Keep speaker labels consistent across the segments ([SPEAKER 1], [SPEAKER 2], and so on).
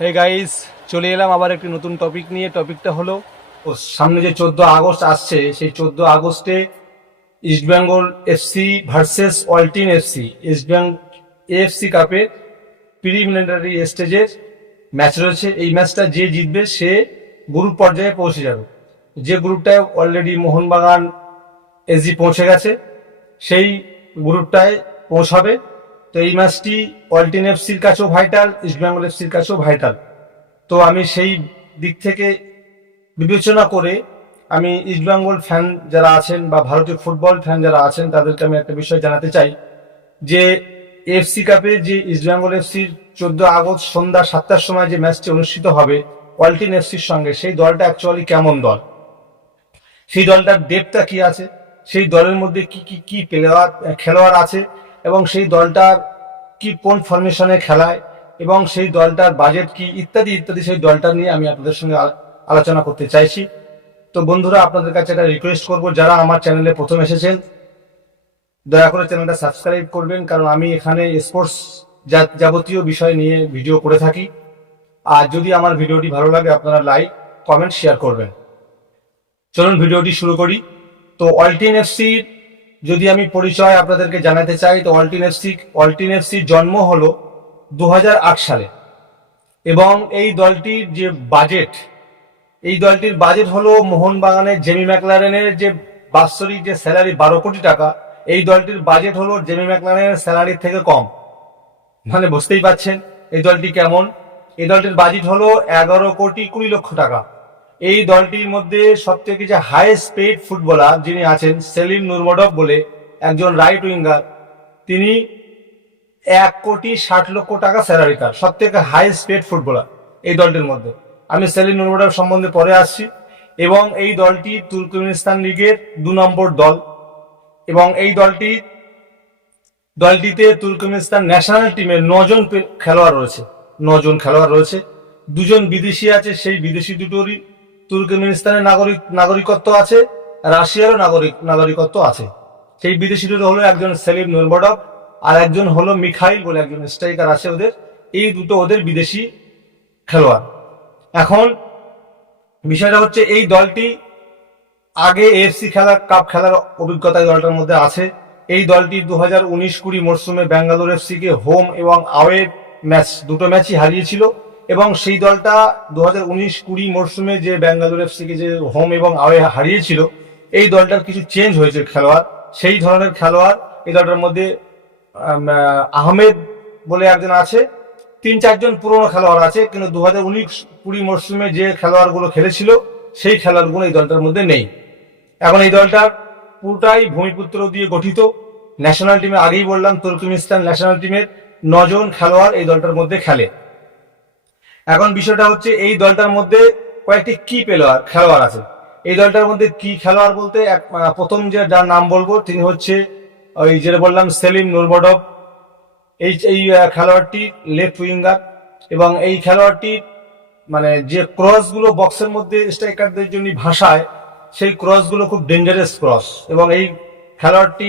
[SPEAKER 1] Hey guys চলে এলাম আবার একটি নতুন টপিক নিয়ে। টপিকটা হলো, ও সামনে যে চোদ্দ আগস্ট আসছে, সেই চোদ্দ আগস্টে East Bengal FC versus Altyn FC East Bengal AFC কাপের প্রিলিমিনারি স্টেজের ম্যাচ রয়েছে। এই ম্যাচটা যে জিতবে, সে গ্রুপ পর্যায়ে পৌঁছে যাবে। যে গ্রুপটায় অলরেডি মোহনবাগান এসজি পৌঁছে গেছে, সেই গ্রুপটায় পৌঁছাবে। তো এই ম্যাচটি অল্টিন এফসির কাছেও ভাইটাল ইস্টবেঙ্গল এফসির কাছেও ভাইটাল তো আমি সেই দিক থেকে বিবেচনা করে আমি ইস্টবেঙ্গল ফ্যান যারা আছেন বা ভারতীয় ফুটবল ফ্যান যারা আছেন, তাদেরকে আমি একটা বিষয় জানাতে চাই যে এফসি কাপে যে ইস্টবেঙ্গল এফসির চোদ্দ আগস্ট সন্ধ্যা সাতটার সময় যে ম্যাচটি অনুষ্ঠিত হবে অল্টিন এফসির সঙ্গে, সেই দলটা অ্যাকচুয়ালি কেমন দল? সেই দলটার ডেপটা কি আছে? সেই দলের মধ্যে কি কি কি প্লেয়ার খেলোয়াড় আছে? এবং সেই দলটার কি কোন ফরমেশনে খেলায় এবং সেই দলটার বাজেট কি, ইত্যাদি ইত্যাদি সেই দলটা নিয়ে আমি আপনাদের সঙ্গে আলোচনা করতে চাইছি। তো বন্ধুরা, আপনাদের কাছে একটা রিকোয়েস্ট করব, যারা আমার চ্যানেলে প্রথম এসেছেন, দয়া করে চ্যানেলটা সাবস্ক্রাইব করবেন, কারণ আমি এখানে স্পোর্টস যাবতীয় বিষয় নিয়ে ভিডিও করে থাকি। আর যদি আমার ভিডিওটি ভালো লাগে, আপনারা লাইক কমেন্ট শেয়ার করবেন। চলুন, ভিডিওটি শুরু করি। তো অল্টিন এফসির যদি আমি পরিচয় আপনাদেরকে জানাতে চাই, তো অল্টিন এফসি অল্টিন এফসির জন্ম হলো দু হাজার আট সালে। এবং এই দলটির যে বাজেট এই দলটির বাজেট হলো মোহনবাগানের জেমি ম্যাকলারেনের যে বাৎসরিক যে স্যালারি বারো কোটি টাকা, এই দলটির বাজেট হলো জেমি ম্যাকলারেনের স্যালারির থেকে কম। মানে বুঝতেই পাচ্ছেন এই দলটি কেমন? এই দলটির বাজেট হলো এগারো কোটি কুড়ি লক্ষ টাকা। এই দলটির মধ্যে সব থেকে যে হাইয়েস্ট পেড ফুটবলার যিনি আছেন, সেলিম নুরমডভ বলে একজন রাইট উইঙ্গার তিনি এক কোটি ষাট লক্ষ টাকা স্যালারি তার সব থেকে হাইয়েস্ট পেড ফুটবলার এই দলটির মধ্যে। আমি সেলিম নুরমডভ সম্বন্ধে পরে আসছি। এবং এই দলটি তুর্কমেনিস্তান লিগের দু নম্বর দল। এবং এই দলটি, দলটিতে তুর্কমেনিস্তান ন্যাশনাল টিমের নজন খেলোয়াড় রয়েছে। নজন খেলোয়াড় রয়েছে। দুজন বিদেশি আছে, সেই বিদেশি দুটোরই তুর্কমেনিস্তানের নাগরিক নাগরিকত্ব আছে, রাশিয়ারও নাগরিক নাগরিকত্ব আছে। সেই বিদেশি দুটো হলো একজন সেলিম নুরবডভ আর একজন হলো মিখাইল বলে একজন স্ট্রাইকার আছে ওদের। এই দুটো ওদের বিদেশি খেলোয়াড়। এখন বিষয়টা হচ্ছে এই দলটি আগে এএফসি খেলা কাপ খেলার অভিজ্ঞতা দলটার মধ্যে আছে। এই দলটি দু হাজার উনিশ কুড়ি মরশুমে ব্যাঙ্গালোর এফসি কে হোম এবং আওয়ে ম্যাচ দুটো ম্যাচই হারিয়েছিল। এবং সেই দলটা দু হাজার উনিশ কুড়ি মরশুমে যে ব্যাঙ্গালোর এফসি কে যে হোম এবং আওয়ে হারিয়েছিল, এই দলটার কিছু চেঞ্জ হয়েছে খেলোয়াড়। সেই ধরনের খেলোয়াড় এই দলটার মধ্যে আহমেদ বলে একজন আছে। তিন চারজন পুরনো খেলোয়াড় আছে, কিন্তু দু হাজার উনিশ কুড়ি মরশুমে যে খেলোয়াড়গুলো খেলেছিল, সেই খেলোয়াড়গুলো এই দলটার মধ্যে নেই। এখন এই দলটার পুরোটাই ভূমিপুত্র দিয়ে গঠিত। ন্যাশনাল টিমে আগেই বললাম, তুর্কমেনিস্তান ন্যাশনাল টিমের নজন খেলোয়াড় এই দলটার মধ্যে খেলে। এখন বিষয়টা হচ্ছে এই দলটার মধ্যে কয়েকটি কি প্লেয়ার খেলোয়াড় আছে। এই দলটার মধ্যে কি খেলোয়াড় বলতে এক- প্রথম যে যার নাম বলব তিনি হচ্ছে ওই যেটা বললাম সেলিম নুরবডভ এই এই খেলোয়াড়টি লেফট উইঙ্গার এবং এই খেলোয়াড়টি মানে যে ক্রসগুলো বক্সের মধ্যে স্ট্রাইকারদের জন্য ভাষায় সেই ক্রসগুলো খুব ডেঞ্জারাস ক্রস এবং এই খেলোয়াড়টি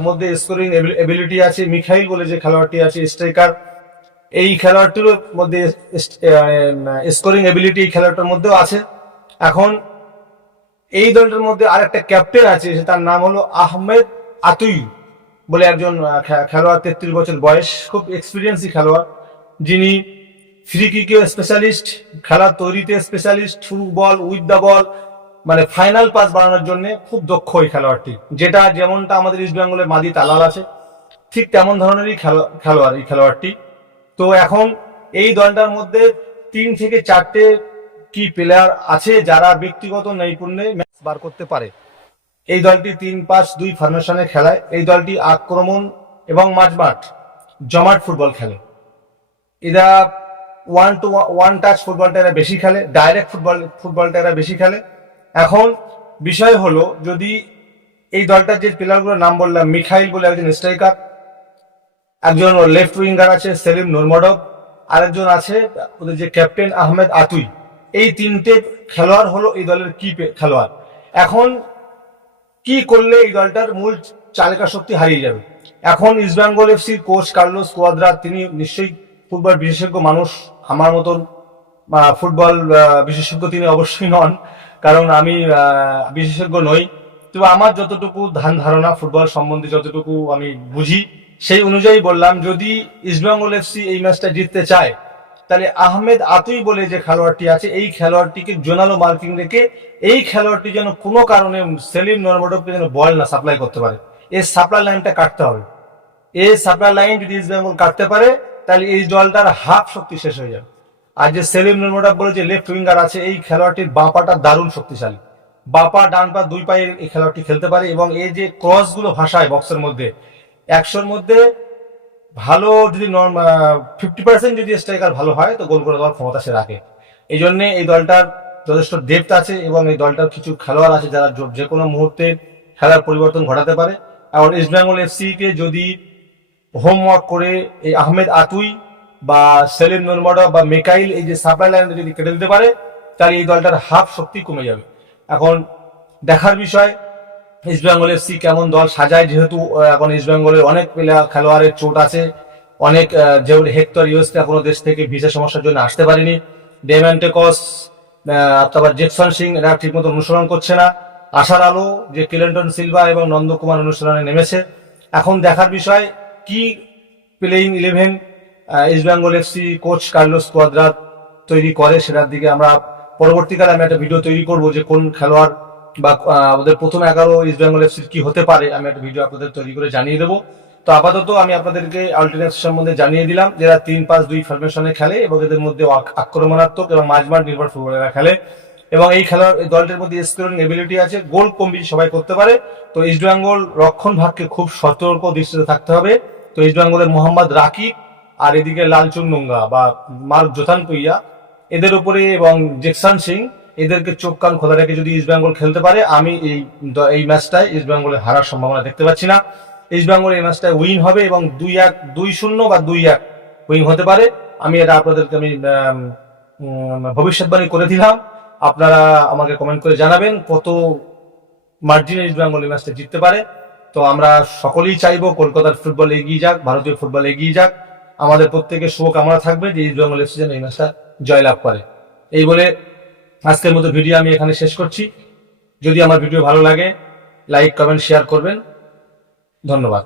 [SPEAKER 1] মধ্যে স্কোরিং এবিলিটি আছে। মিখাইল বলে যে খেলোয়াড়টি আছে স্ট্রাইকার এই খেলোয়াড়টির মধ্যে স্কোরিং এবিলিটি এই খেলোয়াড়টার মধ্যেও আছে। এখন এই দলটার মধ্যে আরেকটা ক্যাপ্টেন আছে তার নাম হলো আহমেদ আতুই বলে একজন খেলোয়াড়, তেত্রিশ বছর বয়স, খুব এক্সপিরিয়েন্সি খেলোয়াড়। যিনি ফ্রি কিকে স্পেশালিস্ট খেলা তৈরিতে specialist through ball with the ball মানে ফাইনাল পাস বানানোর জন্য খুব দক্ষ এই খেলোয়াড়টি। যেটা যেমনটা আমাদের ইস্ট বেঙ্গলের মাদি তালাল আছে, ঠিক তেমন ধরনেরই খেলো- খেলোয়াড় এই খেলোয়াড়টি। তো এখন এই দলটার মধ্যে তিন থেকে চারটে কি প্লেয়ার আছে যারা ব্যক্তিগত নৈপুণ্যে ম্যাচ বার করতে পারে। এই দলটি তিন পাঁচ দুই ফরমেশনে খেলায়। এই দলটি আক্রমণ এবং মাঝমাঠ জমাট ফুটবল খেলে। এরা ওয়ান টু ওয়ান টাচ ফুটবলটা এরা বেশি খেলে ডাইরেক্ট ফুটবল, ফুটবলটা এরা বেশি খেলে। এখন বিষয় হলো, যদি এই দলটার যে প্লেয়ারগুলোর নাম বললাম, মিখাইল বলে একজন স্ট্রাইকার একজন লেফট উইঙ্গার আছে, সেলিম নুরমডভ আরেকজন আছে, ওদের যে ক্যাপ্টেন আহমেদ আতুই। এই তিনটে খেলোয়াড় হলো এই দলের কি খেলোয়াড়। এখন কি করলে এই দলটার মূল চালিকা শক্তি হারিয়ে যাবে? এখন East Bengal FC coach Carlos Cuadrat তিনি নিশ্চয়ই ফুটবল বিশেষজ্ঞ মানুষ, আমার মতন ফুটবল বিশেষজ্ঞ তিনি অবশ্যই নন, কারণ আমি বিশেষজ্ঞ নই। তবে আমার যতটুকু ধান ধারণা ফুটবল সম্বন্ধে যতটুকু আমি বুঝি সেই অনুযায়ী বললাম, যদি ইস্টবেঙ্গল এফসি এই ম্যাচটা জিততে চায়, তাহলে আহমেদ আতুই বলে যে খেলোয়াড়টি আছে, এই খেলোয়াড়টিকে জোনালো মার্কিং রেখে এই খেলোয়াড়টি যেন কোনো কারণে সেলিম নর্মডবকে যেন বল না সাপ্লাই করতে পারে। এই সাপ্লাই লাইনটা কাটতে হবে। এই সাপ্লাই লাইন যদি ইস্ট বেঙ্গল কাটতে পারে, তাহলে এই দলটার হাফ শক্তি শেষ হয়ে যাবে। আর যে সেলিম নর্মডব বলে যে লেফট উইঙ্গার আছে, এই খেলোয়াড়টির বাঁপাটা দারুণ শক্তিশালী। বাপা ডান পা দুই পায়ে এই খেলোয়াড়টি খেলতে পারে এবং এই যে ক্রসগুলো ভাসায় বক্সের মধ্যে একশোর মধ্যে ভালো যদি ফিফটি পার্সেন্ট যদি স্ট্রাইকার ভালো হয়, তো গোল করে দেওয়ার ক্ষমতা সে রাখে। এই জন্যে এই দলটার যথেষ্ট ডেপথ আছে এবং এই দলটার কিছু খেলোয়াড় আছে যারা যে কোনো মুহূর্তে খেলার পরিবর্তন ঘটাতে পারে। আর ইস্ট বেঙ্গল এফসি কে যদি হোমওয়ার্ক করে এই আহমেদ আতুই বা সেলিম নরমাডা বা মেকাইল এই যে সাপ্লাই লাইনটা যদি কেটে দিতে পারে, তাহলে এই দলটার হাফ শক্তি কমে যাবে। এখন দেখার বিষয় ইস্ট বেঙ্গল এফসি কেমন দল সাজায়? যেহেতু এখন ইস্ট বেঙ্গলের অনেক খেলোয়াড়ের চোট আছে, অনেক যেমন হেক্টর ইউএসকে কোনো দেশ থেকে ভিসা সমস্যার জন্য আসতে পারেনি। ডেমেন্টেকস তারপর জেকসন সিং এরা ঠিকমতো অনুসরণ করছে না। আশার আলো যে কিলেন্টন সিলভা এবং নন্দকুমার অনুশীলনে নেমেছে। এখন দেখার বিষয়, কি playing eleven East Bengal FC coach Carlos Cuadrat তৈরি করে, সেটার দিকে আমরা পরবর্তীকালে আমি একটা ভিডিও তৈরি করব যে কোন খেলোয়াড় বা আমাদের প্রথম এগারো ইস্ট বেঙ্গল এফসির কি হতে পারে, আমি একটা ভিডিও আপনাদের তৈরি করে জানিয়ে দেবো। তো আপাতত আমি আপনাদেরকে আল্টারনেট সম্বন্ধে জানিয়ে দিলাম, যারা তিন পাঁচ দুই ফরমেশনে খেলে এবং এদের মধ্যে আক্রমণাত্মক এবং মাঝমাঠ নির্ভর ফুটবলাররা খেলে। এবং এই খেলার দলটির মধ্যে স্কোরিং এবিলিটি আছে গোল কম বেশি সবাই করতে পারে। তো ইস্ট বেঙ্গল রক্ষণ ভাগকে খুব সতর্ক দৃষ্টিতে থাকতে হবে। তো ইস্ট বেঙ্গলের মোহাম্মদ রাকিব আর এদিকে লালচুং নোঙ্গা বা মার্ক জোথান পুইয়া এদের উপরে এবং জেকসান সিং এদেরকে চোখ কান খোলা রেখে যদি ইস্ট বেঙ্গল খেলতে পারে, আমি এই এই ম্যাচটায় ইস্ট বেঙ্গলের হারার সম্ভাবনা দেখতে পাচ্ছি না। ইস্ট বেঙ্গল এই ম্যাচটায় উইন হবে এবং দুই এক, দুই শূন্য বা দুই এক উইন হতে পারে। আমি এটা আপনাদেরকে আমি ভবিষ্যৎবাণী করে দিলাম। আপনারা আমাকে কমেন্ট করে জানাবেন কত মার্জিনে ইস্ট বেঙ্গল এই ম্যাচটা জিততে পারে। তো আমরা সকলেই চাইব কলকাতার ফুটবল এগিয়ে যাক, ভারতীয় ফুটবল এগিয়ে যাক। আমাদের প্রত্যেকের শুভকামনা থাকবে যে ইস্ট বেঙ্গল এফসি যেন এই ম্যাচটা জয়লাভ করে। এই বলে আজকের মতো ভিডিও আমি এখানে শেষ করছি। যদি আমার ভিডিও ভালো লাগে লাইক কমেন্ট শেয়ার করবেন। ধন্যবাদ।